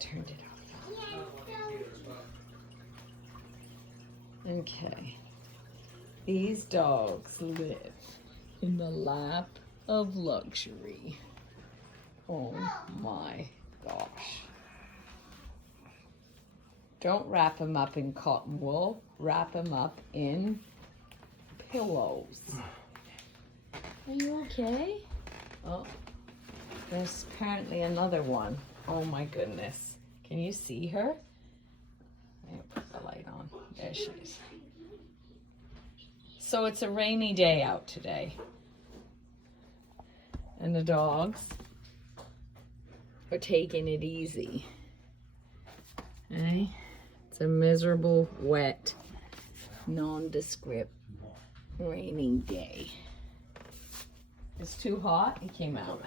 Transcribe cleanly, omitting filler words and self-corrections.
turned it off. Okay. These dogs live in the lap of luxury. Oh my gosh. Don't wrap them up in cotton wool. Wrap them up in pillows. Are you okay? Oh, there's apparently another one. Oh my goodness. Can you see her? I'll put the light on. There she is. So it's a rainy day out today. And the dogs are taking it easy. Okay? It's a miserable, wet, nondescript, raining day. It's too hot, he came out.